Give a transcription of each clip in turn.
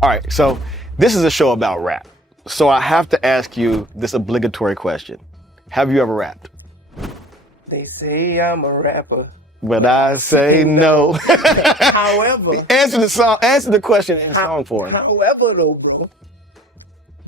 All right, so this is a show about rap. So I have to ask you this obligatory question. Have you ever rapped? They say I'm a rapper. But I say no. However, answer the question in song form. However, though, bro,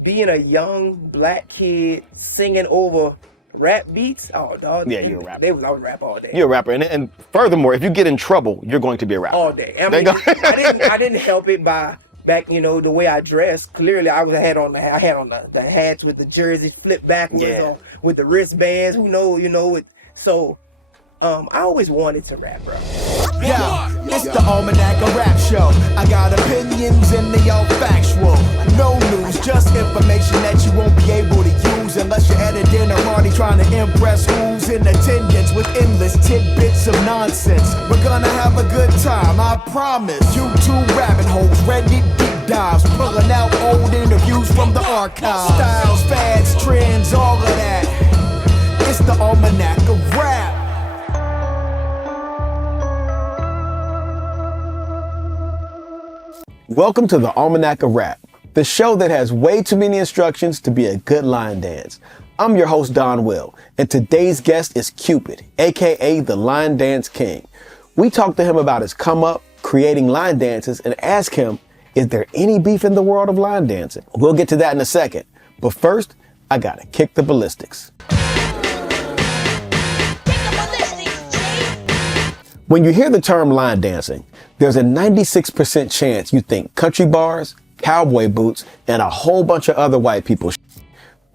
being a young black kid singing over rap beats, oh dog, Yeah, you're a rapper. I would rap all day. You're a rapper, and furthermore, if you get in trouble, you're going to be a rapper. All day. I mean, I didn't help it by back, the way I dressed. Clearly, I had on the hats with the jerseys flipped backwards, with the wristbands. So. I always wanted to rap, bro. Yeah, it's the Almanac of Rap show. I got opinions and they all factual. No news, just information that you won't be able to use unless you're at a dinner party trying to impress who's in attendance with endless tidbits of nonsense. We're gonna have a good time, I promise. YouTube rabbit holes, Reddit deep dives, pulling out old interviews from the archives. Styles, fads, trends, all of that. It's the Almanac of Rap. Welcome to the Almanac of Rap, the show that has way too many instructions to be a good line dance. I'm your host, Donwill, and today's guest is Cupid, aka the Line Dance King. We talked to him about his come up, creating line dances, and asked him, is there any beef in the world of line dancing? We'll get to that in a second, but first, I gotta kick the ballistics. When you hear the term line dancing, there's a 96% chance you think country bars, cowboy boots, and a whole bunch of other white people.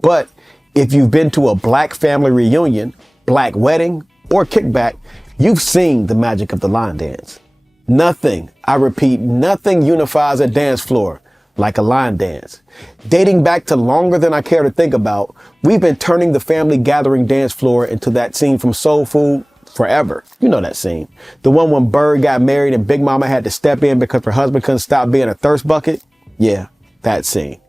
But if you've been to a black family reunion, black wedding, or kickback, you've seen the magic of the line dance. Nothing, I repeat, nothing unifies a dance floor like a line dance. Dating back to longer than I care to think about, we've been turning the family gathering dance floor into that scene from Soul Food forever. You know that scene. The one when Bird got married and Big Mama had to step in because her husband couldn't stop being a thirst bucket. Yeah, that scene.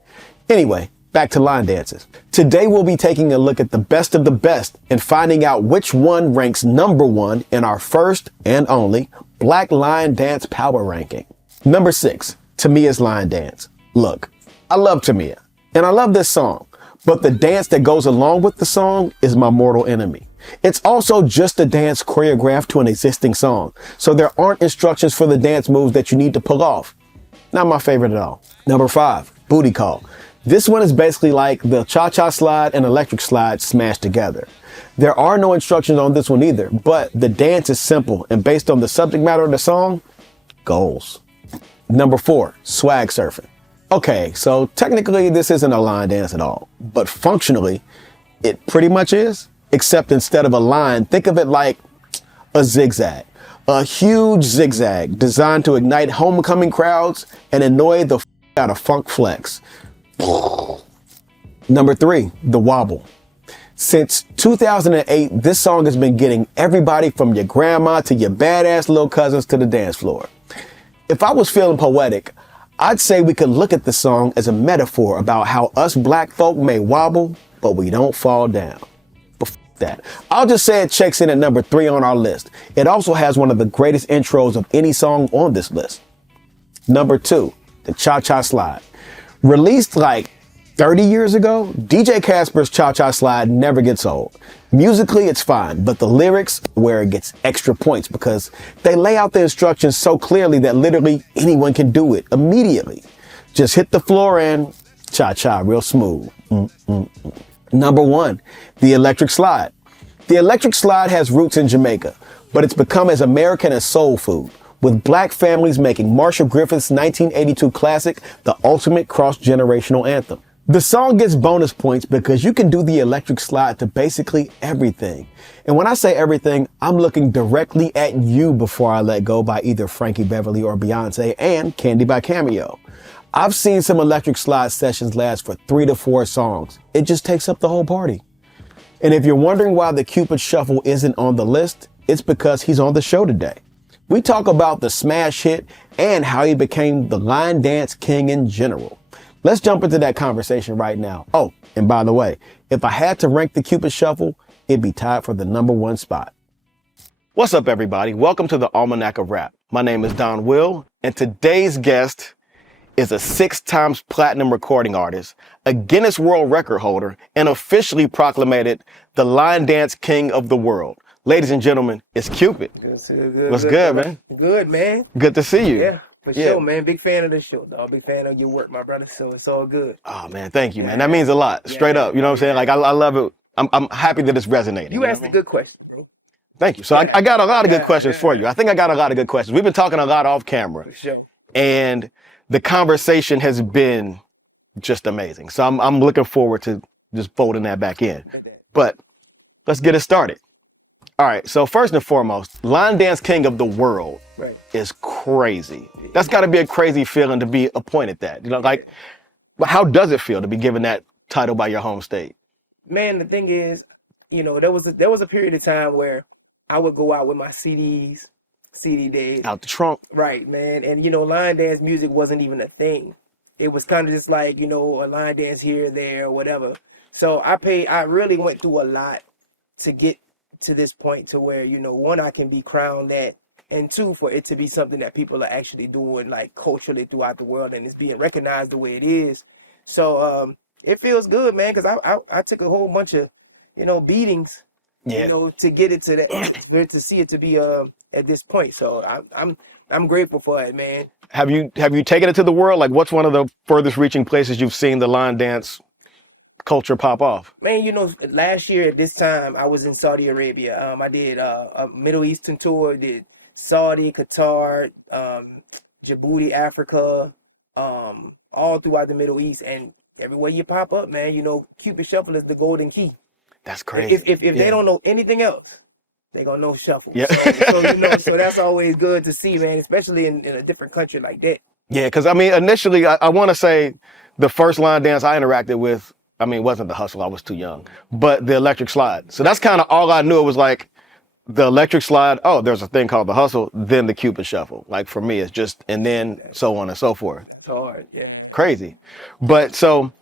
Anyway, back to line dances. Today we'll be taking a look at the best of the best and finding out which one ranks number one in our first and only Black Line Dance Power Ranking. Number 6, Tamia's Line Dance. Look, I love Tamia and I love this song, but the dance that goes along with the song is my mortal enemy. It's also just a dance choreographed to an existing song, so there aren't instructions for the dance moves that you need to pull off. Not my favorite at all. Number 5, Booty Call. This one is basically like the cha-cha slide and electric slide smashed together. There are no instructions on this one either, but the dance is simple and based on the subject matter of the song, goals. Number 4, Swag Surfing. Okay, so technically this isn't a line dance at all, but functionally it pretty much is. Except instead of a line, think of it like a zigzag. A huge zigzag designed to ignite homecoming crowds and annoy the out of Funk Flex. Number 3, the Wobble. Since 2008, this song has been getting everybody from your grandma to your badass little cousins to the dance floor. If I was feeling poetic, I'd say we could look at the song as a metaphor about how us black folk may wobble, but we don't fall down. That. I'll just say it checks in at number 3 on our list. It also has one of the greatest intros of any song on this list. Number 2, the Cha-Cha Slide. Released like 30 years ago, DJ Casper's Cha-Cha Slide never gets old. Musically, it's fine, but the lyrics where it gets extra points because they lay out the instructions so clearly that literally anyone can do it immediately. Just hit the floor and cha-cha real smooth. Number 1, the electric slide. The electric slide has roots in Jamaica, but it's become as American as soul food, with black families making Marshall Griffith's 1982 classic the ultimate cross-generational anthem. The song gets bonus points because you can do the electric slide to basically everything. And when I say everything, I'm looking directly at You Before I Let Go by either Frankie Beverly or Beyonce and Candy by Cameo. I've seen some electric slide sessions last for 3 to 4 songs. It just takes up the whole party. And if you're wondering why the Cupid Shuffle isn't on the list, it's because he's on the show today. We talk about the smash hit and how he became the line dance king in general. Let's jump into that conversation right now. Oh, and by the way, if I had to rank the Cupid Shuffle, it'd be tied for the number 1 spot. What's up, everybody? Welcome to the Almanac of Rap. My name is Donwill, and today's guest is a 6-time platinum recording artist, a Guinness World Record holder, and officially proclaimed the line dance king of the world. Ladies and gentlemen, it's Cupid. What's good, man? Good, man. Good to see you. Yeah, for sure, man. Big fan of the show, dog. Big fan of your work, my brother. So it's all good. Oh, man, thank you, man. That means a lot. Straight up. You know what I'm saying? Like, I love it. I'm happy that it's resonating. You asked a good question, bro. Thank you. So I got a lot of good questions for you. I think I got a lot of good questions. We've been talking a lot off camera. For sure. And the conversation has been just amazing. So I'm looking forward to just folding that back in. But let's get it started. All right. So first and foremost, line dance king of the world is crazy. That's got to be a crazy feeling to be appointed that. You know, like, how does it feel to be given that title by your home state? Man, the thing is, you know, there was a period of time where I would go out with my CDs, CD days. Out the trunk. Right, man. And, you know, line dance music wasn't even a thing. It was kind of just like, you know, a line dance here, there, or whatever. So I really went through a lot to get to this point to where, you know, one, I can be crowned that, and two, for it to be something that people are actually doing, like, culturally throughout the world, and it's being recognized the way it is. So it feels good, man, because I took a whole bunch of, you know, beatings. You know, to get it to that, to see it to be at this point. So I'm grateful for it, man. Have you taken it to the world? Like, what's one of the furthest reaching places you've seen the line dance culture pop off? Man, you know, last year at this time I was in Saudi Arabia. I did a Middle Eastern tour. Did Saudi, Qatar, Djibouti, Africa, all throughout the Middle East, and everywhere you pop up, man. You know, Cupid Shuffle is the golden key. That's crazy. If they don't know anything else, they gonna know shuffle. Yeah. So you know, so that's always good to see, man, especially in a different country like that. Yeah, because I mean, initially, I want to say the first line dance I interacted with, I mean, it wasn't the hustle, I was too young, but the electric slide. So that's kind of all I knew. It was like the electric slide, oh, there's a thing called the hustle, then the Cupid Shuffle. Like, for me, it's just, and then so on and so forth. That's hard, yeah. Crazy. But so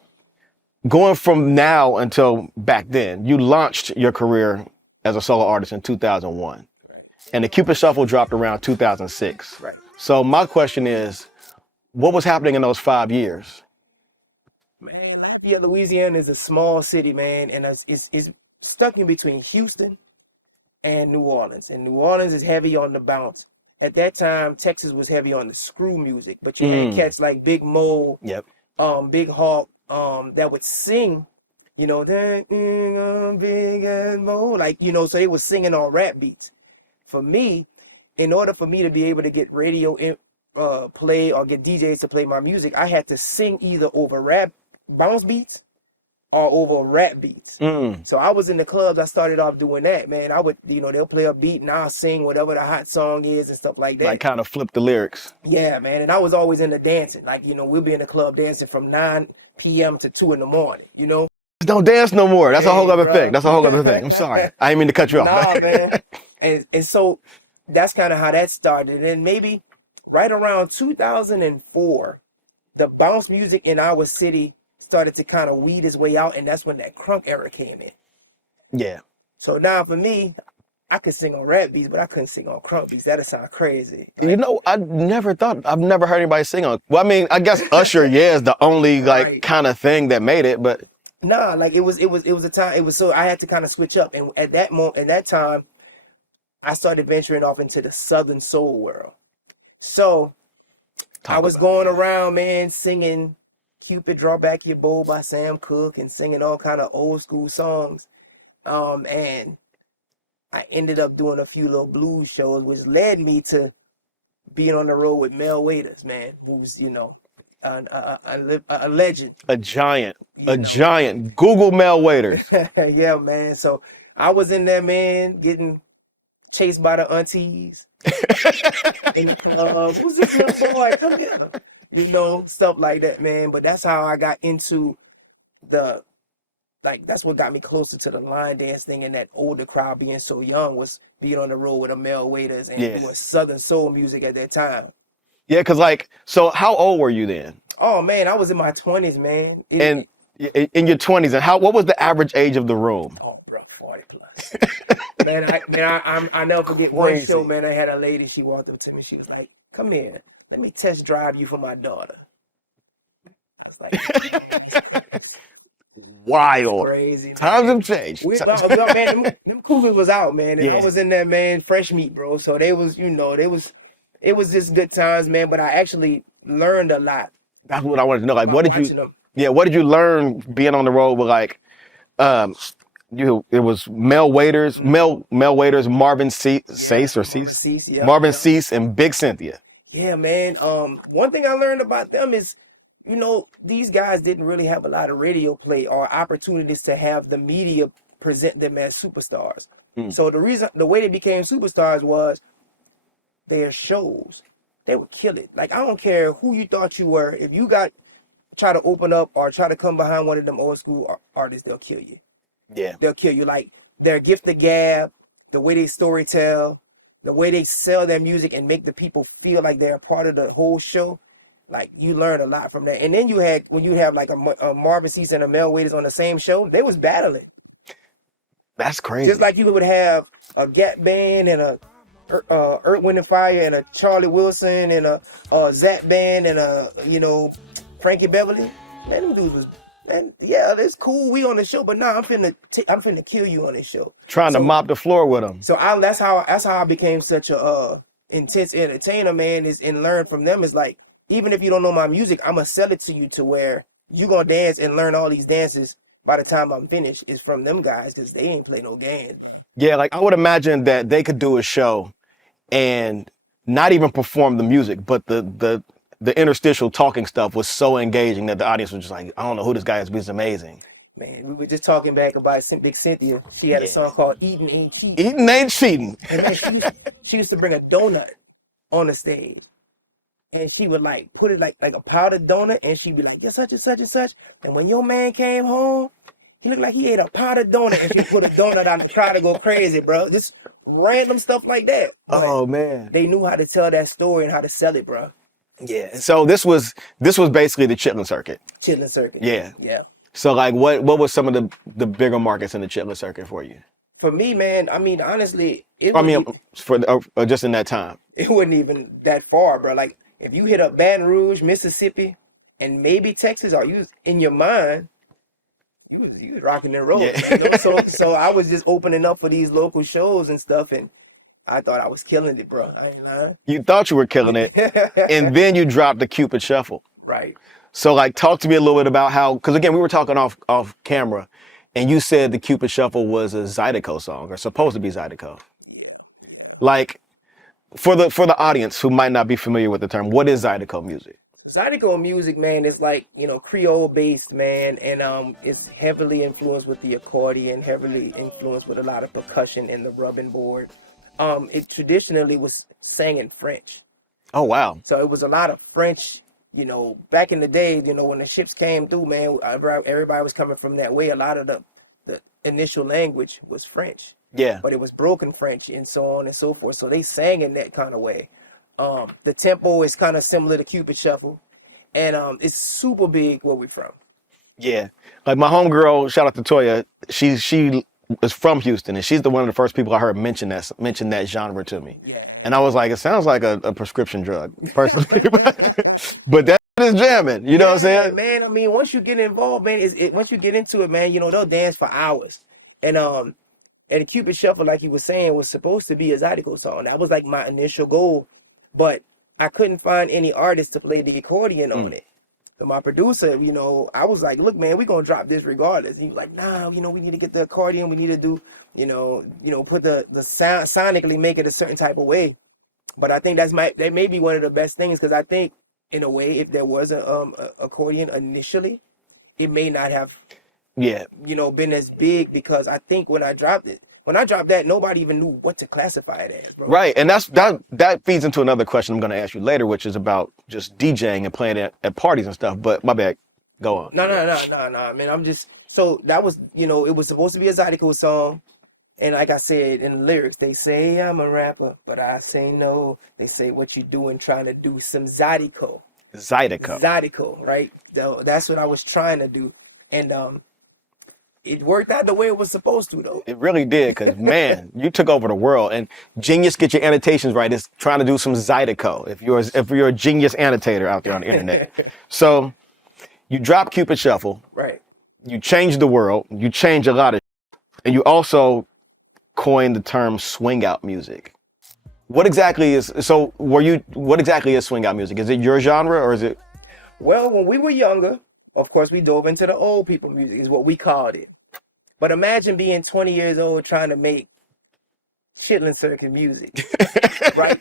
going from now until back then, you launched your career as a solo artist in 2001. Right. And the Cupid Shuffle dropped around 2006. Right. So my question is, what was happening in those 5 years? Man, yeah, Louisiana is a small city, man, and it's stuck in between Houston and New Orleans. And New Orleans is heavy on the bounce. At that time, Texas was heavy on the screw music, but you had cats like Big Mo, Big Hawk, that would sing, you know, Big and Mo, like, you know, so they were singing on rap beats. For me, in order for me to be able to get radio play or get DJs to play my music, I had to sing either over rap bounce beats or over rap beats. So I was in the clubs, I started off doing that, man. I would, you know, they'll play a beat and I'll sing whatever the hot song is and stuff like that. Like, kind of flip the lyrics. Yeah, man. And I was always into dancing. Like, you know, we'll be in the club dancing from 9 p.m. to 2 in the morning, you know? Don't dance no more. That's a whole other thing. That's a whole other thing. I'm sorry. I didn't mean to cut you off. Nah, man. And so that's kind of how that started. And then maybe right around 2004, the bounce music in our city started to kind of weed its way out, and that's when that crunk era came in. Yeah. So now for me, I could sing on rap beats, but I couldn't sing on crunk beats. That'd sound crazy. Like, you know, I've never heard anybody sing on. Well, I mean, I guess Usher, is the only like kind of thing that made it, but nah, like it was a time. It was so I had to kind of switch up, and at that time, I started venturing off into the Southern soul world. So I was going around, man, singing Cupid, Draw Back Your Bow by Sam Cooke and singing all kind of old school songs. And I ended up doing a few little blues shows, which led me to being on the road with Mel Waiters, man, who's, you know, a legend. A giant. Google Mel Waiters. Yeah, man. So I was in there, man, getting chased by the aunties. And, who's this little boy? Come here. You know, stuff like that, man. But that's how I got into that's what got me closer to the line dance thing, and that older crowd being so young was being on the road with a Mel Waiters and doing Southern soul music at that time. Yeah, because like, so how old were you then? Oh, man, I was in my 20s, man. And in your 20s, and what was the average age of the room? Oh, bro, 40 plus. I never forget one show, man. I had a lady, she walked up to me, she was like, come here, let me test drive you for my daughter. I was like, Wild. crazy. Times have changed. Man, them cougars was out, man. And Yeah. I was in there, man, fresh meat, bro. So it was just good times, man. But I actually learned a lot. That's what I wanted to know. Like, about what did watching you? them. Yeah, what did you learn being on the road with like, it was male waiters, Marvin Cease, Yeah, Marvin yeah. Cease and Big Cynthia. Yeah, man. One thing I learned about them is, these guys didn't really have a lot of radio play or opportunities to have the media present them as superstars. So the way they became superstars was their shows. They would kill it. Like, I don't care who you thought you were. If you try to open up or try to come behind one of them old school artists, they'll kill you. Yeah. They'll kill you. Like, their gift of gab, the way they storytell, the way they sell their music and make the people feel like they're a part of the whole show. Like, you learn a lot from that. And then when you have like a Marvin Cease and a Mel Waiters on the same show, they was battling. That's crazy. Just like you would have a Gap Band and a Earth, Wind and Fire and a Charlie Wilson and a Zap Band and a Frankie Beverly. Man, them dudes was, man, yeah, it's cool. We on the show, but I'm finna kill you on this show. Trying to mop the floor with them. So that's how I became such a intense entertainer, man. And learn from them. Is like, even if you don't know my music, I'm gonna sell it to you to where you gonna dance and learn all these dances by the time I'm finished. Is from them guys, because they ain't play no games. Yeah, like I would imagine that they could do a show and not even perform the music, but the interstitial talking stuff was so engaging that the audience was just like, I don't know who this guy is, but he's amazing. Man, we were just talking back about Big Cynthia. She had a song called Eating Ain't Cheating. Eating ain't cheating. And then she used to bring a donut on the stage. And she would like put it like a powdered donut, and she'd be like, yeah, such and such and such. And when your man came home, he looked like he ate a powdered donut, and she put a donut on to try to go crazy, bro. Just random stuff like that. But Oh man. they knew how to tell that story and how to sell it, bro. Yeah. So this was basically the chitlin circuit. Chitlin circuit. Yeah. Yeah. So like what was some of the bigger markets in the chitlin circuit for you? For me, man, I mean, honestly, Just in that time. it wasn't even that far, bro. Like, if you hit up Baton Rouge, Mississippi, and maybe Texas, or you in your mind, you was rocking and rolling. Yeah. So I was just opening up for these local shows and stuff, and I thought I was killing it, bro. I ain't lying. You thought you were killing it, and then you dropped the Cupid Shuffle. Right. So like, talk to me a little bit about how, because again, we were talking off camera, and you said the Cupid Shuffle was a Zydeco song, or supposed to be Zydeco. Yeah. Like, for the audience who might not be familiar with the term, what is Zydeco music? Zydeco music, man, is like, Creole based, man, and it's heavily influenced with the accordion, heavily influenced with a lot of percussion and the rubbing board. It traditionally was sang in French. Oh wow. So it was a lot of French, back in the day, when the ships came through, man, everybody was coming from that way. A lot of the initial language was French. Yeah. But it was broken French and so on and so forth. So they sang in that kind of way. The tempo is kind of similar to Cupid Shuffle. And it's super big where we're from. Yeah. Like my homegirl, shout out to Toya, she is from Houston, and she's one of the first people I heard mention that genre to me. Yeah. And I was like, it sounds like a prescription drug, personally. But that is jamming, you know what I'm saying? Man, I mean, once you get involved, man, once you get into it, man, they'll dance for hours. And Cupid Shuffle, like you were saying, was supposed to be a Zydeco song. That was like my initial goal, but I couldn't find any artist to play the accordion on it. So my producer, I was like, look, man, we're going to drop this regardless. He was like, nah, we need to get the accordion. We need to do, put the sound, sonically make it a certain type of way. But I think that may be one of the best things, because I think, in a way, if there was an accordion initially, it may not have been as big, because I think when I dropped that, nobody even knew what to classify it as, bro. Right, and that feeds into another question I'm going to ask you later, which is about just DJing and playing at parties and stuff. But my bad, go on. No, man. I'm just, so that was, it was supposed to be a Zydeco song, and like I said in the lyrics, they say I'm a rapper, but I say no. They say, what you doing, trying to do some Zydeco, right? That's what I was trying to do, and it worked out the way it was supposed to, though. It really did, because, man, you took over the world. And Genius, get your annotations right, is trying to do some Zydeco, if you're a genius annotator out there on the internet. So you drop Cupid Shuffle, Right. you change the world, you change a lot of, and you also coined the term swing out music. What exactly is swing out music? Is it your genre or is it? Well, when we were younger, of course, we dove into the old people music, is what we called it. But imagine being 20 years old trying to make chitlin circuit music, right?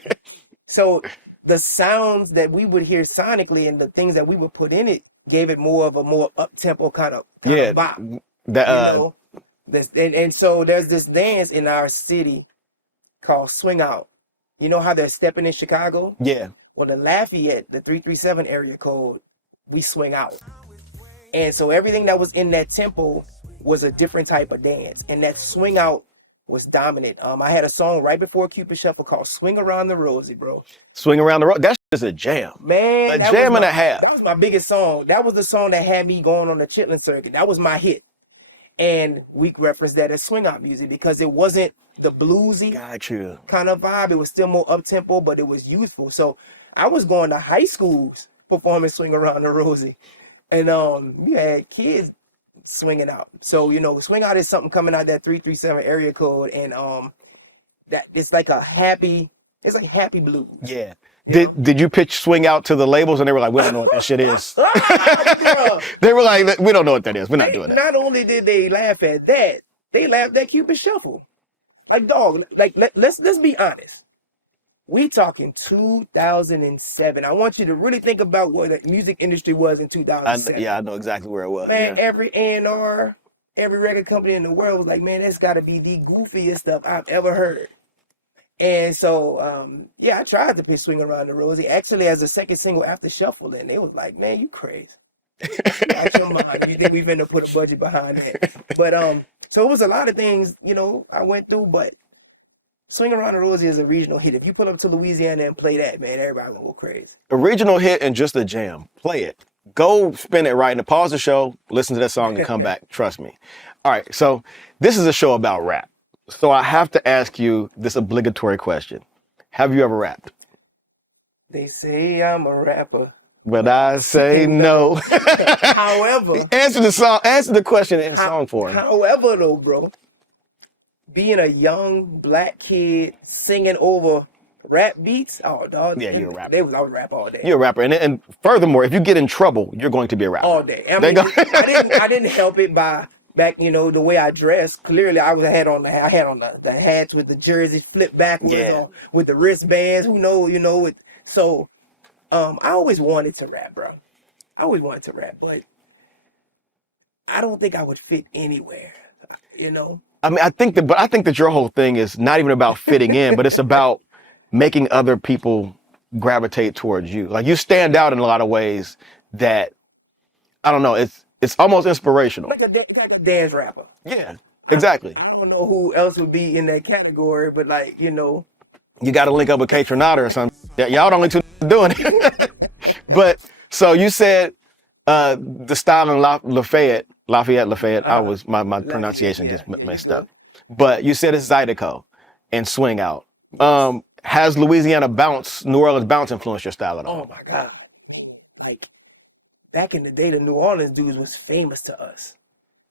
So the sounds that we would hear sonically and the things that we would put in it gave it more of a more up-tempo kind of vibe. And so there's this dance in our city called swing out. You know how they're stepping in Chicago? Yeah. Well, the Lafayette, the 337 area code, we swing out. And so everything that was in that tempo was a different type of dance. And that swing out was dominant. I had a song right before Cupid Shuffle called Swing Around the Rosie, bro. Swing Around the Rosie. That's just a jam. Man. A jam and a half. That was my biggest song. That was the song that had me going on the chitlin circuit. That was my hit. And we referenced that as swing out music because it wasn't the bluesy kind of vibe. It was still more up-tempo, but it was youthful. So I was going to high schools performing Swing Around the Rosie. And you had kids swinging out. So, swing out is something coming out that 337 area code. And that it's like happy blues. Yeah. Did you pitch swing out to the labels and they were like, we don't know what that shit is? They were like, we don't know what that is. We're not doing that. Not only did they laugh at that, they laughed at Cupid Shuffle. Like, dog, let's be honest. We talking 2007. I want you to really think about what the music industry was in 2007. I know exactly where it was. Man, every A&R, every record company in the world was like, man, that's got to be the goofiest stuff I've ever heard. And so, I tried to pitch Swing Around the Rosie. Actually, as a second single after Shuffle, and they was like, man, you crazy. You out your mind. You think we finna put a budget behind that. But, so it was a lot of things, I went through, but Swing Around the Rosie is a regional hit. If you pull up to Louisiana and play that, man, everybody gonna go crazy. A regional hit and just a jam. Play it. Go spin it right now. Pause the show, listen to that song, and come back. Trust me. All right, so this is a show about rap. So I have to ask you this obligatory question. Have you ever rapped? They say I'm a rapper. But I say no. However. Answer the question in song form. However though, bro, being a young black kid singing over rap beats, oh dog. Yeah, you're a rapper. I would rap all day. You're a rapper. And furthermore, if you get in trouble, you're going to be a rapper. All day. I mean, I didn't help it by back, the way I dressed. Clearly, I had on the hats with the jerseys flipped backwards with the wristbands. Who knows, So, I always wanted to rap, bro. I always wanted to rap, but I don't think I would fit anywhere. I mean, I think that your whole thing is not even about fitting in, but it's about making other people gravitate towards you. Like you stand out in a lot of ways that I don't know. It's almost inspirational. Like a dance rapper. Yeah, exactly. I don't know who else would be in that category, but you got to link up with Qatar or something. Y'all the only two doing it. But so you said the style in Lafayette. I was my pronunciation just messed up. But you said it's Zydeco and swing out. Has New Orleans bounce influenced your style at all? Oh my God! Like back in the day, the New Orleans dudes was famous to us.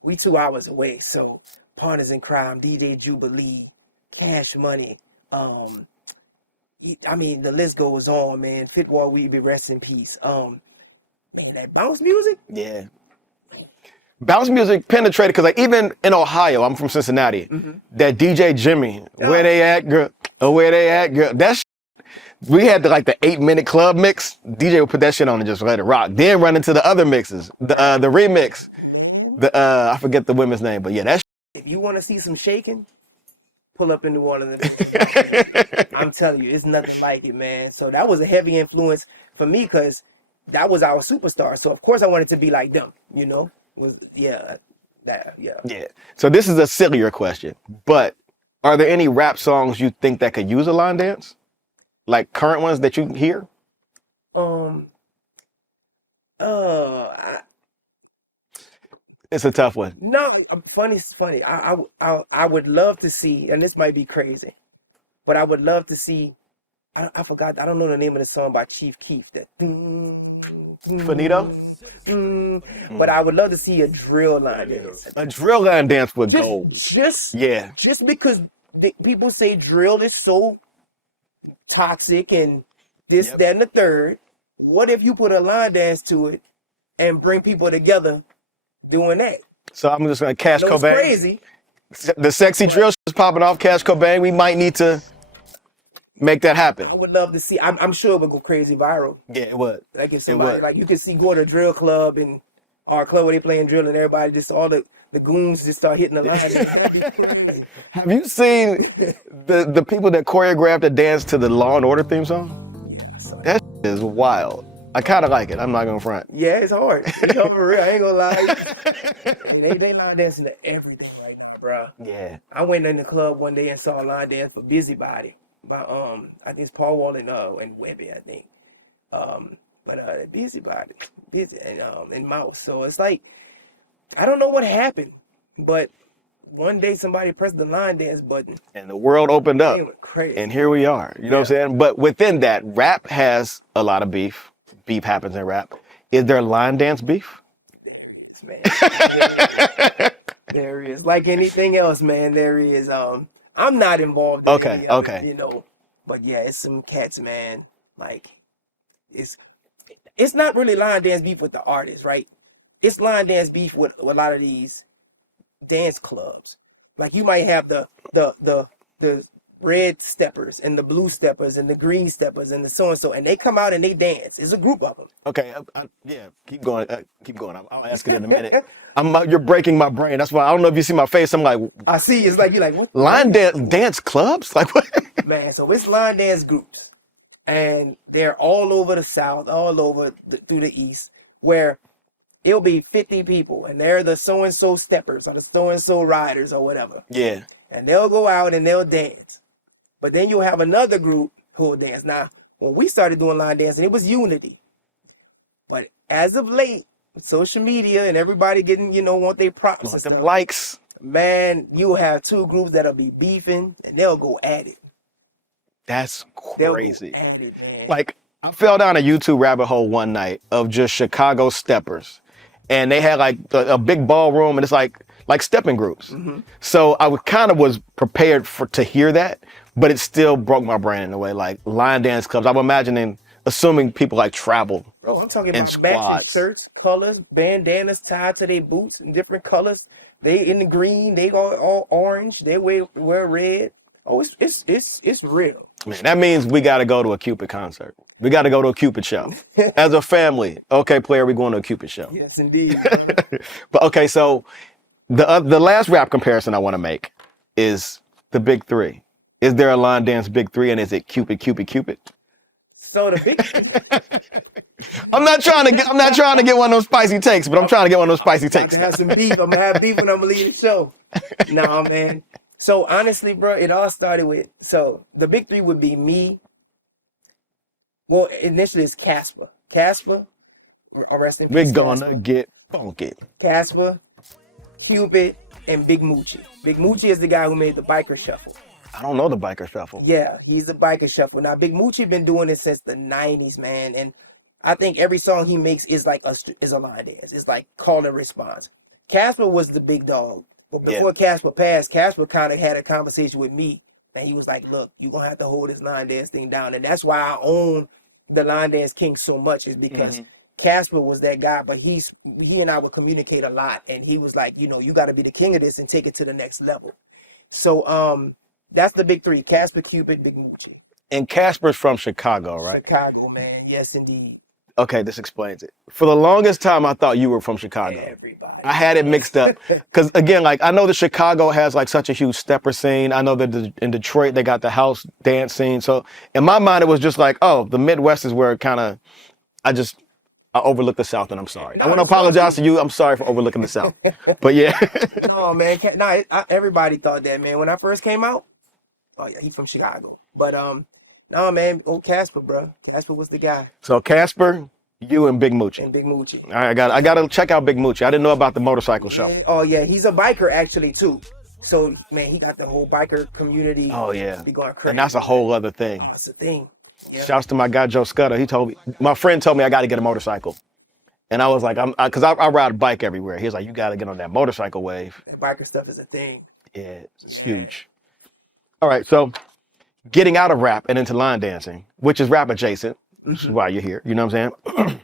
We 2 hours away, so Partners in Crime, DJ Jubilee, Cash Money. I mean, the list goes on, man. Fitwar Weeby, rest in peace. Man, that bounce music? Yeah. Bounce music penetrated because, like, even in Ohio, I'm from Cincinnati. Mm-hmm. That DJ Jimmy, where they at, girl? Oh, where they at, girl? We had the 8-minute club mix. DJ would put that shit on and just let it rock. Then run into the other mixes, the remix. I forget the women's name, but yeah, that's. If you want to see some shaking, pull up in New Orleans. I'm telling you, it's nothing like it, man. So that was a heavy influence for me because that was our superstar. So of course I wanted to be like them, Yeah. So this is a sillier question, but are there any rap songs you think that could use a line dance? Like current ones that you hear? It's a tough one. No, funny. I would love to see, and this might be crazy, but I would love to see. I forgot. I don't know the name of the song by Chief Keef. That Finito? But I would love to see a drill line dance. A drill line dance with gold. Just Yeah. Just because people say drill is so toxic and this, that, and the third. What if you put a line dance to it and bring people together doing that? So I'm just gonna Cash No, it's Cobain. crazy. The sexy drill is popping off. Cash Cobain. We might need to make that happen. I would love to see. I'm sure it would go crazy viral. Yeah, it would. Like if somebody, would. like you could see go to a drill club and our club where they playing drill and everybody just all the goons just start hitting the line. That'd be crazy. Have you seen the people that choreographed the dance to the Law and Order theme song? That is wild. I kind of like it. I'm not gonna front. Yeah, it's hard. It's hard for real. I ain't gonna lie. they line dancing to everything right now, bro. Yeah. I went in the club one day and saw a line dance for Busybody by I think it's Paul Wall and Webby, I think. But Busybody, Busy and Mouse. So it's like I don't know what happened, but one day somebody pressed the line dance button And the world opened up. it went crazy. And here we are. You know what I'm saying? But within that, rap has a lot of beef. Beef happens in rap. Is there line dance beef? Man. There is. Like anything else, man, there is. I'm not involved in any of it, you know. But yeah, it's some cats, man. Like it's not really line dance beef with the artist, right? It's line dance beef with a lot of these dance clubs. Like you might have the red steppers and the blue steppers and the green steppers and the so and so, and they come out and they dance. It's a group of them. Okay, yeah, keep going. Keep going. I'll ask it in a minute. You're breaking my brain. That's why I don't know if you see my face. I'm like, I see. It's like you're like what? Line dance clubs? Like what? Man, so it's line dance groups, and they're all over the South, all over through the East, where it'll be 50 people, and they're the so and so steppers or the so and so riders or whatever. Yeah. And they'll go out and they'll dance. But then you'll have another group who will dance. Now, when we started doing line dancing, it was unity. But as of late, with social media and everybody getting, want their props and Want them stuff, likes. man, you'll have two groups that'll be beefing and they'll go at it. That's They'll crazy. go at it, man. Like, I fell down a YouTube rabbit hole one night of just Chicago steppers. And they had like a big ballroom and it's like stepping groups. Mm-hmm. So I was prepared to hear that, but it still broke my brain in a way. Like line dance clubs, I'm assuming people like travel. Bro, I'm talking and about matching squads. shirts, colors, bandanas tied to their boots in different colors. They in the green, they all orange, they wear red. Oh, it's real. Man, that means we got to go to a Cupid concert. We got to go to a Cupid show. As a family, Okayplayer, we going to a Cupid show. Yes, indeed. But okay, so the last rap comparison I want to make is the big three. Is there a line dance big three, and is it Cupid, Cupid, Cupid? So the big I'm not trying to get one of those spicy takes, but I'm trying to get one of those spicy about takes. to have some beef. I'm gonna have beef when I'm gonna leave the show. Nah, man. So honestly, bro, it all started with the big three would be me. Well, initially it's Casper. Casper, rest in We're peace, gonna get funky. Casper, Cupid, and Big Moochie. Big Moochie is the guy who made the Biker Shuffle. I don't know the Biker Shuffle. Yeah, he's the Biker Shuffle. Now, Big Moochie been doing it since the 90s, man. And I think every song he makes is like is a line dance. It's like call and response. Casper was the big dog. But before Casper passed, Casper kind of had a conversation with me. And he was like, look, you're going to have to hold this line dance thing down. And that's why I own the Line Dance King so much, is because Casper was that guy. But he and I would communicate a lot. And he was like, you got to be the king of this and take it to the next level. So that's the big three: Casper, Cupid, Big Moochie. And Casper's from Chicago, right? Chicago, man. Yes, indeed. Okay, this explains it. For the longest time, I thought you were from Chicago. Everybody. I had it mixed up. Because, again, like, I know that Chicago has, like, such a huge stepper scene. I know that in Detroit, they got the house dance scene. So, in my mind, it was just like, oh, the Midwest is where it kind of, I overlooked the South, and I'm sorry. I want to apologize to you. I'm sorry for overlooking the South. But, yeah. Oh, man. Everybody thought that, man. When I first came out, oh, yeah, he's from Chicago. But, no, man, Casper, bro. Casper was the guy. So Casper, you and Big Moochie. And Big Moochie. All right, I got to check out Big Moochie. I didn't know about the motorcycle show. Oh, yeah, he's a biker, actually, too. So, man, he got the whole biker community. Oh, yeah. Be going crazy. And that's a whole other thing. That's the thing. Yeah. Shouts to my guy, Joe Scudder. My friend told me I got to get a motorcycle. And I was like, because I ride a bike everywhere. He was like, you got to get on that motorcycle wave. That biker stuff is a thing. Yeah, it's huge. All right, so getting out of rap and into line dancing, which is rap adjacent, which is why you're here. You know what I'm saying?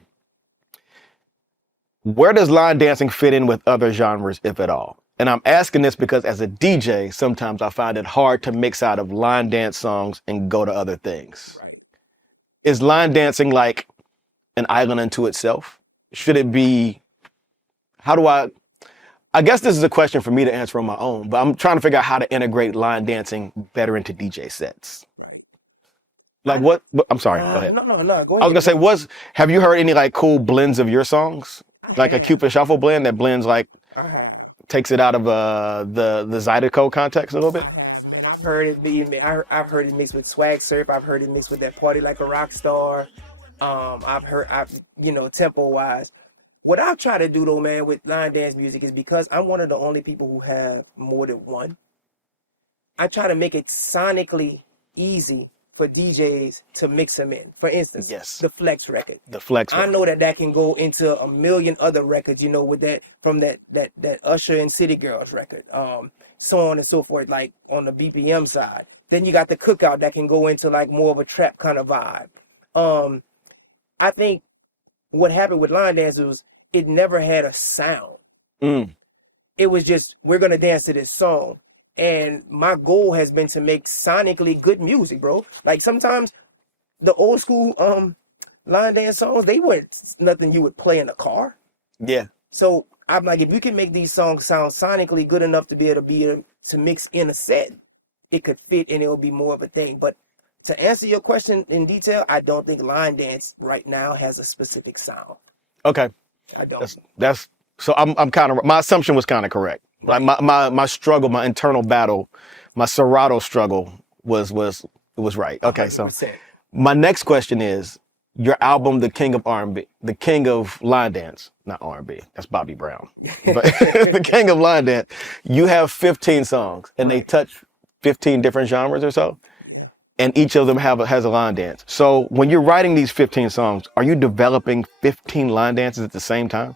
Where does line dancing fit in with other genres, if at all? And I'm asking this because as a DJ, sometimes I find it hard to mix out of line dance songs and go to other things. Right. Is line dancing like an island unto itself? Should it be, I guess this is a question for me to answer on my own, but I'm trying to figure out how to integrate line dancing better into DJ sets. Right. Like what I'm sorry, go ahead. No, go ahead. I was gonna say, have you heard any like cool blends of your songs? Like a Cupid Shuffle blend that blends like, takes it out of the Zydeco context a little bit? I've heard it I've heard it mixed with swag surf. I've heard it mixed with that party like a rock star. Tempo wise. What I've tried to do though, man, with line dance music is because I'm one of the only people who have more than one. I try to make it sonically easy for DJs to mix them in. For instance, the Flex record. I know that can go into a million other records, with that from that Usher and City Girls record, so on and so forth, like on the BPM side. Then you got the Cookout that can go into like more of a trap kind of vibe. I think what happened with line dance was it never had a sound. It was just, we're gonna dance to this song. And my goal has been to make sonically good music, bro. Like sometimes the old school line dance songs, they weren't nothing you would play in a car. Yeah. So I'm like, if you can make these songs sound sonically good enough to be able to mix in a set, it could fit and it'll be more of a thing. But to answer your question in detail, I don't think line dance right now has a specific sound. Okay. I don't. So I'm kind of, my assumption was kind of correct. Like my struggle, my internal battle, my Serato struggle was right. Okay, 100%. So my next question is your album, The King of R&B, The King of Line Dance, not R&B, that's Bobby Brown, but The King of Line Dance. You have 15 songs, and they touch 15 different genres or so, and each of them has a line dance. So when you're writing these 15 songs, are you developing 15 line dances at the same time?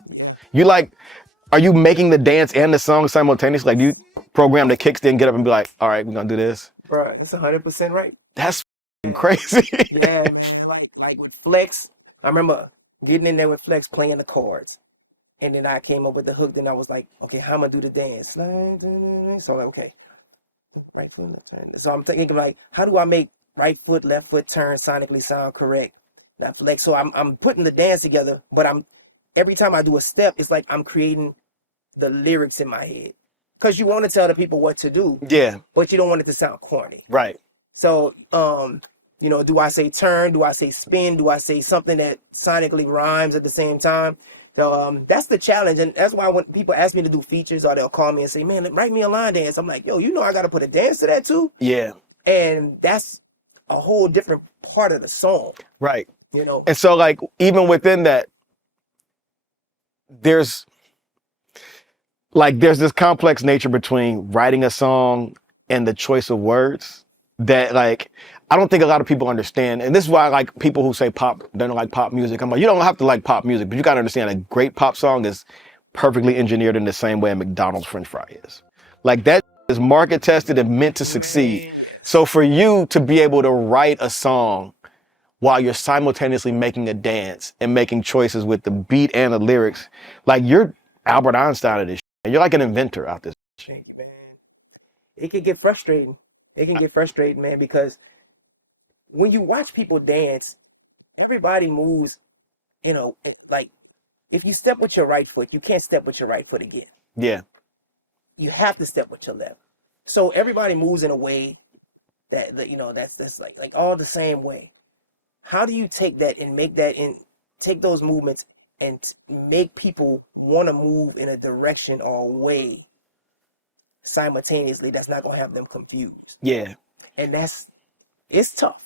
Are you making the dance and the song simultaneously? Like, do you program the kicks, then get up and be like, all right, we're going to do this? Bro, that's 100% right. That's crazy. Yeah, man. Like with Flex, I remember getting in there with Flex playing the chords. And then I came up with the hook. Then I was like, okay, how am I going to do the dance? So I'm like, okay, right foot, left turn. So I'm thinking like, how do I make right foot, left foot turn sonically sound correct? Not Flex. So I'm putting the dance together, but every time I do a step, it's like I'm creating the lyrics in my head, because you want to tell the people what to do, but you don't want it to sound corny, right? So do I say turn, do I say spin, do I say something that sonically rhymes at the same time? So that's the challenge, and that's why when people ask me to do features, or they'll call me and say, man, write me a line dance, I'm like, yo, I gotta put a dance to that too. And that's a whole different part of the song, right? And so like even within that, there's this complex nature between writing a song and the choice of words that like I don't think a lot of people understand. And this is why I like people who say pop, they don't like pop music. I'm like, you don't have to like pop music, but you gotta understand a great pop song is perfectly engineered in the same way a McDonald's French fry is. Like that is market tested and meant to succeed. So for you to be able to write a song while you're simultaneously making a dance and making choices with the beat and the lyrics, like you're Albert Einstein of this shit. You're like an inventor out this. Thank you, man. It can get frustrating. Man, because when you watch people dance, everybody moves, like if you step with your right foot, you can't step with your right foot again. Yeah. You have to step with your left. So everybody moves in a way that that's like all the same way. How do you take that and take those movements and make people want to move in a direction or a way simultaneously that's not going to have them confused? Yeah. And it's tough.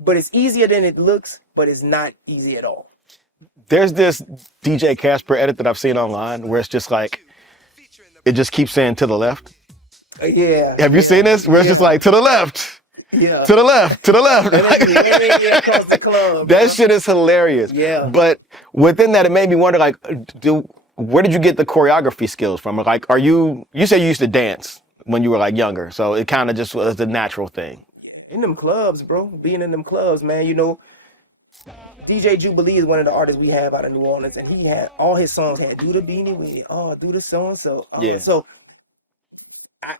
But it's easier than it looks, but it's not easy at all. There's this DJ Casper edit that I've seen online where it's just like, it just keeps saying to the left. Yeah. Have you seen this? Where it's just like, to the left. Yeah. To the left. Yeah, across the club. That shit is hilarious. Yeah. But within that, it made me wonder, like, where did you get the choreography skills from? Like, you said you used to dance when you were like younger, so it kind of just was a natural thing. In them clubs, bro. Being in them clubs, man, you know, DJ Jubilee is one of the artists we have out of New Orleans, and he had all his songs had do the beanie with, do the so and so. Yeah. So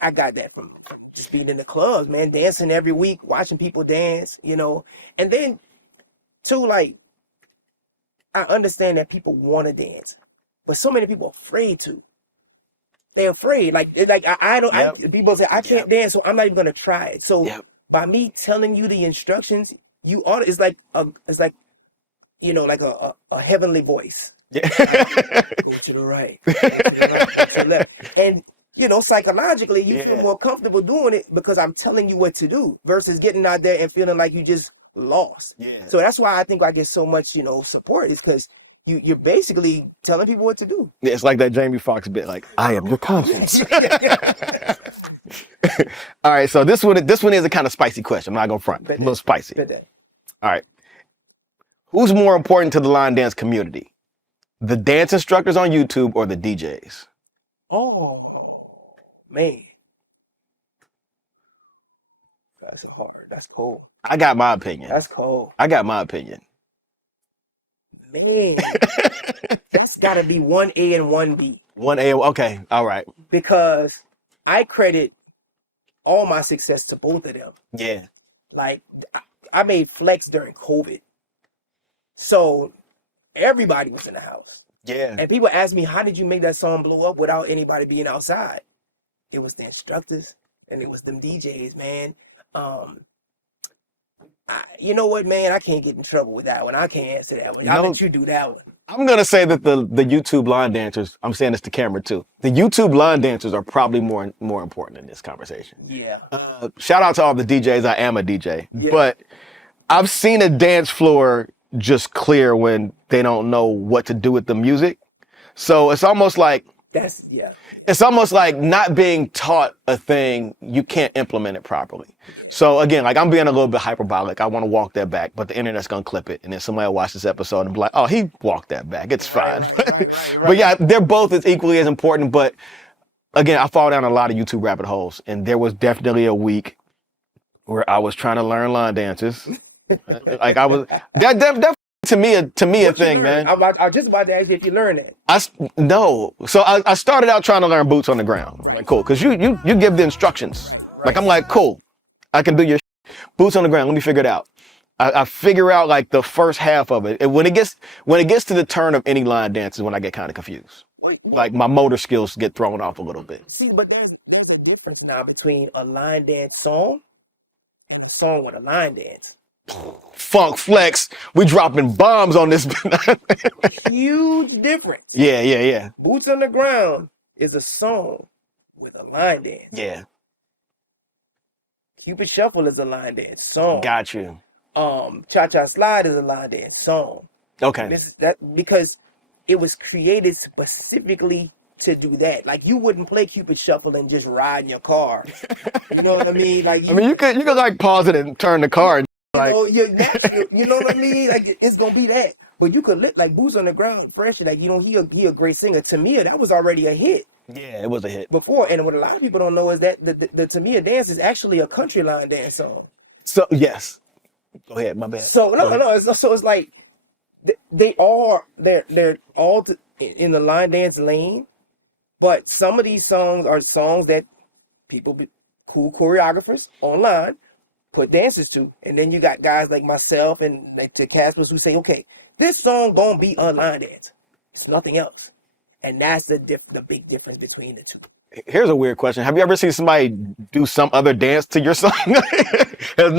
I got that from just being in the clubs, man, dancing every week, watching people dance, you know, and then too, like, I understand that people want to dance, but so many people are afraid to. They're afraid, I don't. Yep. People say I can't dance, so I'm not even gonna try it. So by me telling you the instructions, you ought. It's like you know, like a heavenly voice. Yeah. Go to the right, go to the left. And you know, psychologically, you feel more comfortable doing it because I'm telling you what to do versus getting out there and feeling like you just lost. Yeah. So that's why I think I get so much, you know, support is because you're basically telling people what to do. Yeah, it's like that Jamie Foxx bit, like, I am your conscience. All right, so this one is a kind of spicy question. I'm not gonna front. A little spicy. All right. Who's more important to the line dance community? The dance instructors on YouTube or the DJs? Oh, man. That's hard. That's cold. I got my opinion. That's cold. I got my opinion. Man, that's got to be 1A and 1B. 1A, okay, all right. Because I credit all my success to both of them. Yeah. Like, I made Flex during COVID. So, everybody was in the house. Yeah. And people ask me, how did you make that song blow up without anybody being outside? It was the instructors and it was them DJs, man. You know what, man? I can't get in trouble with that one. I can't answer that one. I'll let you do that one. I'm going to say that the YouTube line dancers, I'm saying this to camera too, the YouTube line dancers are probably more important in this conversation. Yeah. Shout out to all the DJs. I am a DJ. Yeah. But I've seen a dance floor just clear when they don't know what to do with the music. So it's almost like it's almost like not being taught a thing, you can't implement it properly. So again, like I'm being a little bit hyperbolic. I want to walk that back, but the internet's going to clip it. And then somebody will watch this episode and be like, oh, he walked that back. It's fine. Right. But yeah, they're both as equally as important. But again, I fall down a lot of YouTube rabbit holes. And there was definitely a week where I was trying to learn line dances. Like I was, that to me a thing, man. I was just about to ask you if you learned it. No. So I started out trying to learn boots on the ground. Like, cool. Because you give the instructions. Like, I'm like, cool. I can do your boots on the ground. Let me figure it out. I figure out like the first half of it. And when it gets to the turn of any line dance is when I get kind of confused. Like my motor skills get thrown off a little bit. See, but there's a difference now between a line dance song and a song with a line dance. Funk Flex, we dropping bombs on this. Huge difference. Yeah. Boots on the Ground is a song with a line dance. Yeah. Cupid Shuffle is a line dance song. Got you. Cha Cha Slide is a line dance song. Okay. Because it was created specifically to do that. Like you wouldn't play Cupid Shuffle and just ride in your car. You know what I mean? Like you could like pause it and turn the car. Like, you know what I mean? Like it's gonna be that. But you could like Boots on the Ground, fresh. Like he a great singer. Tamia, that was already a hit. Yeah, it was a hit Before. And what a lot of people don't know is that the Tamia dance is actually a country line dance song. So yes. Go ahead, my bad. So no. So it's like they're all in the line dance lane, but some of these songs are songs that cool choreographers online put dances to, and then you got guys like myself and like the Caspers who say, okay, this song gonna be a line dance. It's nothing else, and that's the big difference between the two. Here's a weird question. Have you ever seen somebody do some other dance to your song? Have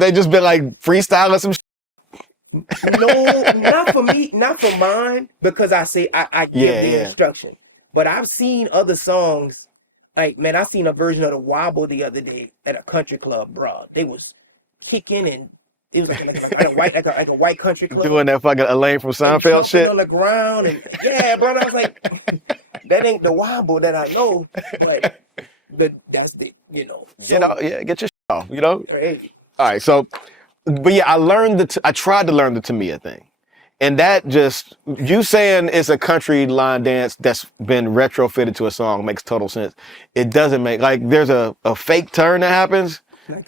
they just been like freestyling some shit? No, not for me, not for mine, because I say I give the instruction. But I've seen other songs, like, man, I seen a version of the Wobble the other day at a country club, bro. They was kicking and it was like a white country club. Doing that fucking Elaine from Seinfeld shit. On the ground and yeah, bro. I was like, that ain't the Wobble that I know, but that's the, So, get your shit off, you know? Hey, All right, so, but yeah, I tried to learn the Tamia thing. And that just, you saying it's a country line dance that's been retrofitted to a song makes total sense. It doesn't make, like, there's a fake turn that happens.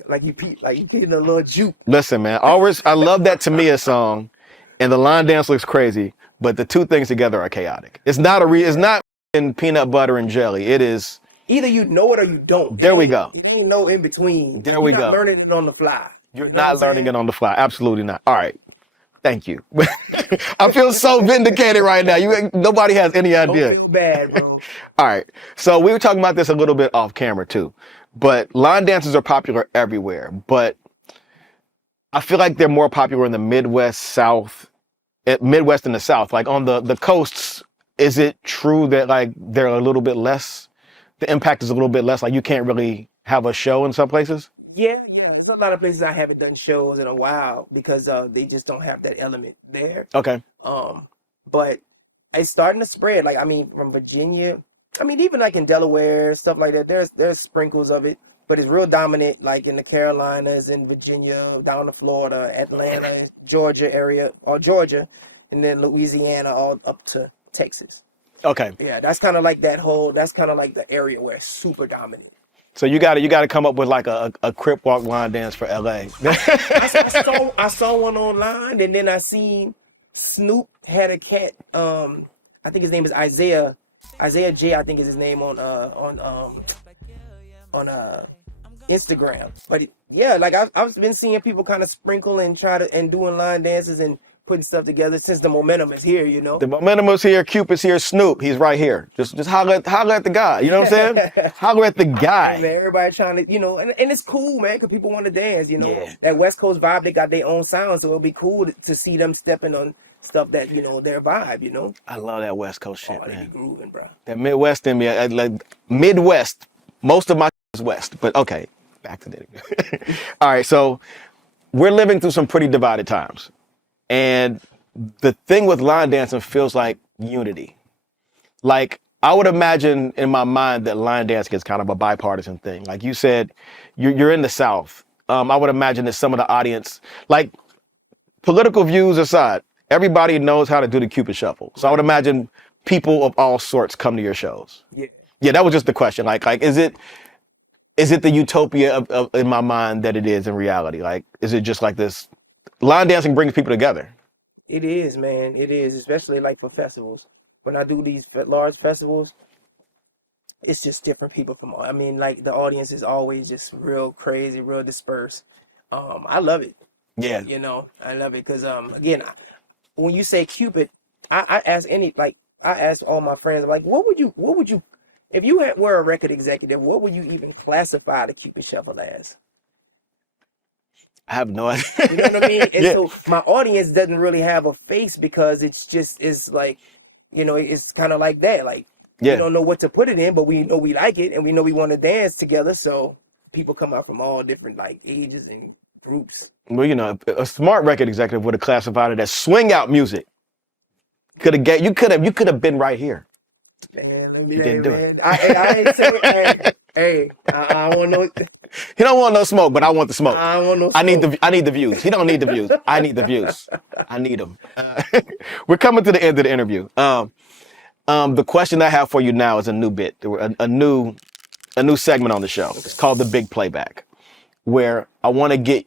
Like you getting a little juke. Listen, man, always, I love that Tamia song, and the line dance looks crazy, but the two things together are chaotic. It's not it's not in peanut butter and jelly. It is. Either you know it or you don't. There we go. There ain't no in between. There we go. You're not learning it on the fly. You're not learning it on the fly. Absolutely not. All right. Thank you. I feel so vindicated right now. Nobody has any idea. Don't feel bad, bro. All right. So we were talking about this a little bit off camera too, but line dances are popular everywhere. But I feel like they're more popular in the Midwest and the South. Like on the coasts, is it true that like they're a little bit less? The impact is a little bit less. Like you can't really have a show in some places. Yeah. There's a lot of places I haven't done shows in a while because they just don't have that element there. Okay. But it's starting to spread. Like, I mean, from Virginia, I mean, even like in Delaware, stuff like that, there's sprinkles of it, but it's real dominant, like in the Carolinas, in Virginia, down to Florida, Atlanta, Georgia area, or Georgia, and then Louisiana, all up to Texas. Okay. Yeah, that's kind of like that's kind of like the area where it's super dominant. So you got to come up with like a crip walk line dance for LA. I saw one online, and then I seen Snoop had a cat. I think his name is Isaiah J. I think is his name on Instagram. But yeah, like I've been seeing people kind of sprinkle and doing line dances and putting stuff together since the momentum is here, you know. The momentum is here. Cupid's here. Snoop, he's right here. Just holler at the guy. You know what I'm saying? Holler at the guy. Hey, man, everybody trying to, you know, and it's cool, man, because people want to dance, you know. Yeah. That West Coast vibe, they got their own sound, so it'll be cool to see them stepping on stuff that, you know, their vibe, you know. I love that West Coast shit, They man. be grooving, bro. That Midwest in me, like Midwest. Most of my is West, but okay, back to that. All right, so we're living through some pretty divided times, and the thing with line dancing feels like unity. Like I would imagine in my mind that line dancing is kind of a bipartisan thing. Like you said, you're in the South. I would imagine that some of the audience, like political views aside, everybody knows how to do the Cupid Shuffle. So I would imagine people of all sorts come to your shows. Yeah, that was just the question. Like is it the utopia of in my mind that it is in reality? Like, is it just like this? Line dancing brings people together. It is, man. It is, especially like for festivals. When I do these large festivals, it's just different people from. I mean, like the audience is always just real crazy, real dispersed. I love it. Yeah, you know, I love it because again, when you say Cupid, I ask all my friends like, what would you, if you were a record executive, what would you even classify the Cupid Shuffle as? I have no idea. You know what I mean? And yeah. so my audience doesn't really have a face because it's like, you know, it's kind of like that. Like, we don't know what to put it in, but we know we like it and we know we want to dance together. So people come out from all different like ages and groups. Well, you know, a smart record executive would have classified it as swing out music. You could have been right here. Man, let You me didn't do it. I ain't saying, hey, I don't want no. He don't want no smoke, but I want the smoke. I don't want no. I need the views. He don't need the views. I need the views. I need them. We're coming to the end of the interview. The question I have for you now is a new bit, a new segment on the show. It's called the Big Playback, where I want to get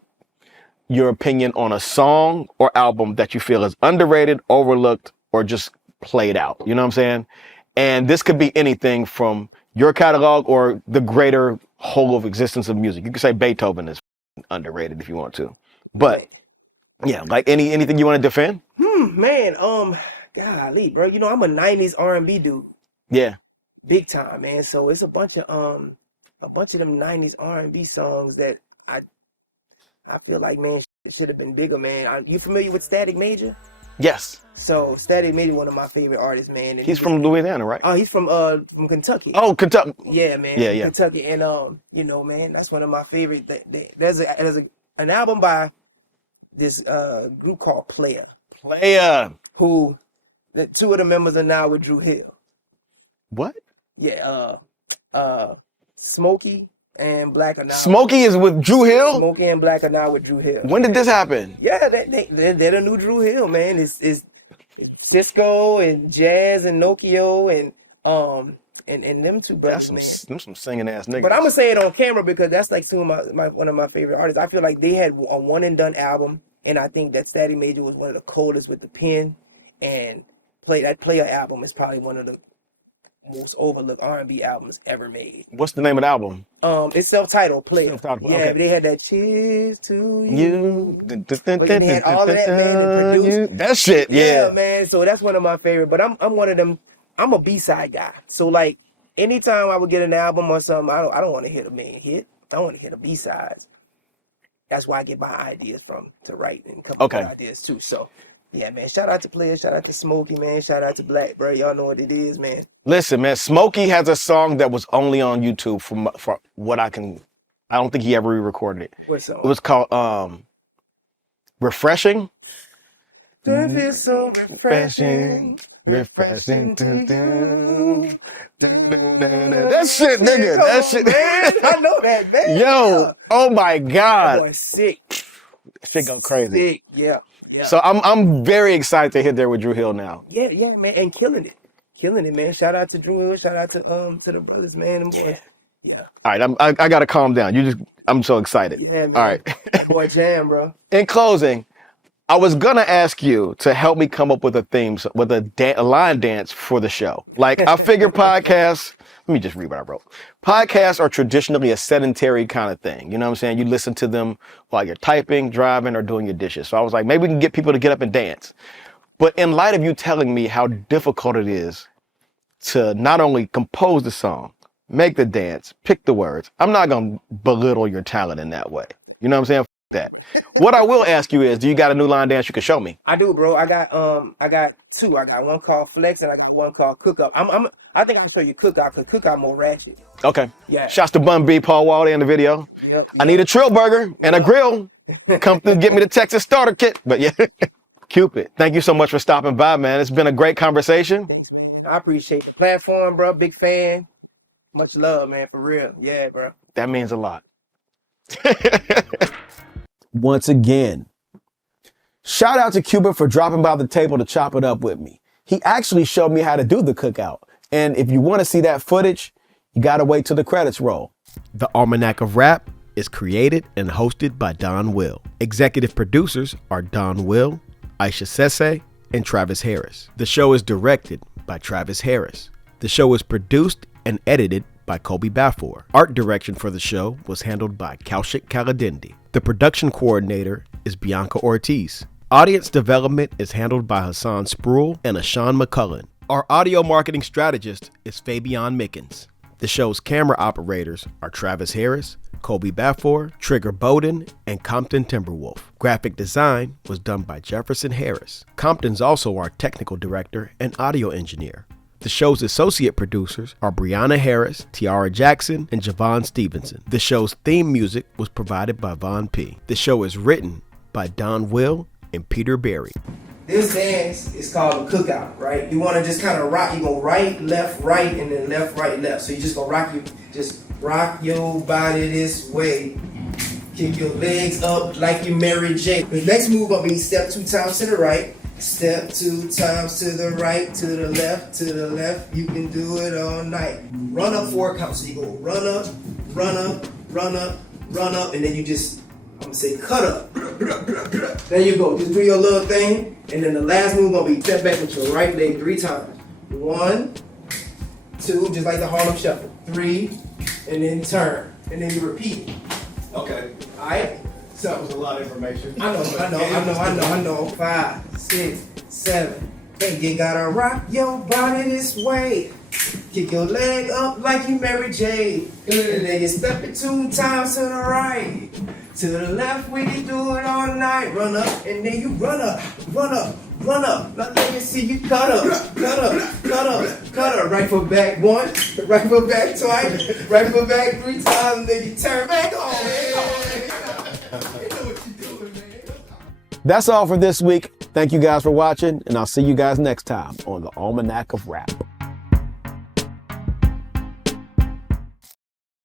your opinion on a song or album that you feel is underrated, overlooked, or just played out. You know what I'm saying? And this could be anything from your catalog or the greater whole of existence of music. You could say Beethoven is underrated if you want to. But yeah, like anything you want to defend? Man, golly, bro. You know, I'm a 90s R&B dude. Yeah. Big time, man. So it's a bunch of them 90s R&B songs that I feel like, man, should have been bigger, man. You familiar with Static Major? Yes. So Static Major, one of my favorite artists, man. And he's from Louisiana, right? Oh, he's from Kentucky. Oh, Kentucky. Yeah, man. Yeah. Kentucky, and you know, man, that's one of my favorite. There's an album by this group called Player. Who the two of the members are now with Drew Hill. What? Yeah, Smokey and Black are now. Smokey is with Drew Hill? Smokey and Black are now with Drew Hill. When did this happen? Yeah, they're the new Drew Hill, man. It's Cisco and Jazz and Nokio and them two brothers. That's some singing ass niggas. But I'm gonna say it on camera because that's like two of one of my favorite artists. I feel like they had a one and done album, and I think that Static Major was one of the coldest with the pen, and Player album is probably one of the most overlooked R&B albums ever made. What's the name of the album? It's self-titled Player. Self-titled, yeah, okay. but they had that Cheers to You. But they had all of that, man, and produced. That shit, yeah. Yeah, man. So that's one of my favorite. But I'm one of them. I'm a B-side guy. So like anytime I would get an album or something, I don't want to hit a main hit. I want to hit a B-sides. That's why I get my ideas from to write and come up with ideas too. So yeah, man. Shout out to Player. Shout out to Smokey, man. Shout out to Black, bro. Y'all know what it is, man. Listen, man. Smokey has a song that was only on YouTube for what I don't think he ever re-recorded it. What song? It was called Refreshing. That feels so refreshing. Refreshing. That shit, nigga. That shit. Man, I know that, man. Yo, oh my God. That boy's sick. Shit go crazy. Sick, yeah. Yeah. So I'm very excited to hit there with Drew Hill now. Yeah, man, and killing it, man. Shout out to Drew Hill. Shout out to the brothers, man. Them boys. Yeah. All right, I gotta calm down. I'm so excited. Yeah, man. All right. That boy jam, bro. In closing, I was gonna ask you to help me come up with a theme, with a line dance for the show. Like I figure podcasts. Let me just read what I wrote. Podcasts are traditionally a sedentary kind of thing. You know what I'm saying? You listen to them while you're typing, driving, or doing your dishes. So I was like, maybe we can get people to get up and dance. But in light of you telling me how difficult it is to not only compose the song, make the dance, pick the words, I'm not gonna belittle your talent in that way. You know what I'm saying? F that. What I will ask you is, do you got a new line dance you can show me? I do, bro. I got two. I got one called Flex and I got one called Cookout. I think I'll show you Cookout because Cookout more ratchet. Okay. Yeah. Shouts to Bun B, Paul Waldy in the video. Yep. I need a Trill Burger and a grill. Come through, get me the Texas starter kit. But yeah, Cupid, thank you so much for stopping by, man. It's been a great conversation. Thanks, man. I appreciate the platform, bro. Big fan. Much love, man. For real. Yeah, bro. That means a lot. Once again, shout out to Cupid for dropping by the table to chop it up with me. He actually showed me how to do the cookout. And if you want to see that footage, you got to wait till the credits roll. The Almanac of Rap is created and hosted by Donwill. Executive producers are Donwill, Aisha Sese, and Travis Harris. The show is directed by Travis Harris. The show is produced and edited by Kobe Bafor. Art direction for the show was handled by Kaushik Kaladindi. The production coordinator is Bianca Ortiz. Audience development is handled by Hassan Spruill and Ashawn McCullen. Our audio marketing strategist is Fabian Mickens. The show's camera operators are Travis Harris, Kobe Bafor, Trigger Bowden, and Compton Timberwolf. Graphic design was done by Jefferson Harris. Compton's also our technical director and audio engineer. The show's associate producers are Brianna Harris, Tiara Jackson, and Javon Stevenson. The show's theme music was provided by Von P. The show is written by Don Will and Peter Berry. This dance is called a cookout, right? You want to just kind of rock. You go right, left, right, and then left, right, left. So you just go rock your body this way. Kick your legs up like you Mary J. The next move will be step 2 times to the right. Step 2 times to the right, to the left, to the left. You can do it all night. Run up 4 counts. So you go run up, run up, run up, run up, and then you just, I'm gonna say cut up. Then you go, just do your little thing, and then the last move gonna be step back with your right leg 3 times. 1, 2, just like the Harlem Shuffle. 3, and then turn, and then you repeat it. Okay. All right. So that was a lot of information. I know. 5, 6, 7. Hey, you gotta rock your body this way. Kick your leg up like you Mary J. And then you step it 2 times to the right. To the left, we can do it all night. Run up, and then you run up, run up, run up. Now let me see you cut up, cut up, cut up, cut up. Right foot back 1, right foot back twice, right foot back 3 times, and then you turn back on. That's all for this week. Thank you guys for watching, and I'll see you guys next time on the Almanac of Rap.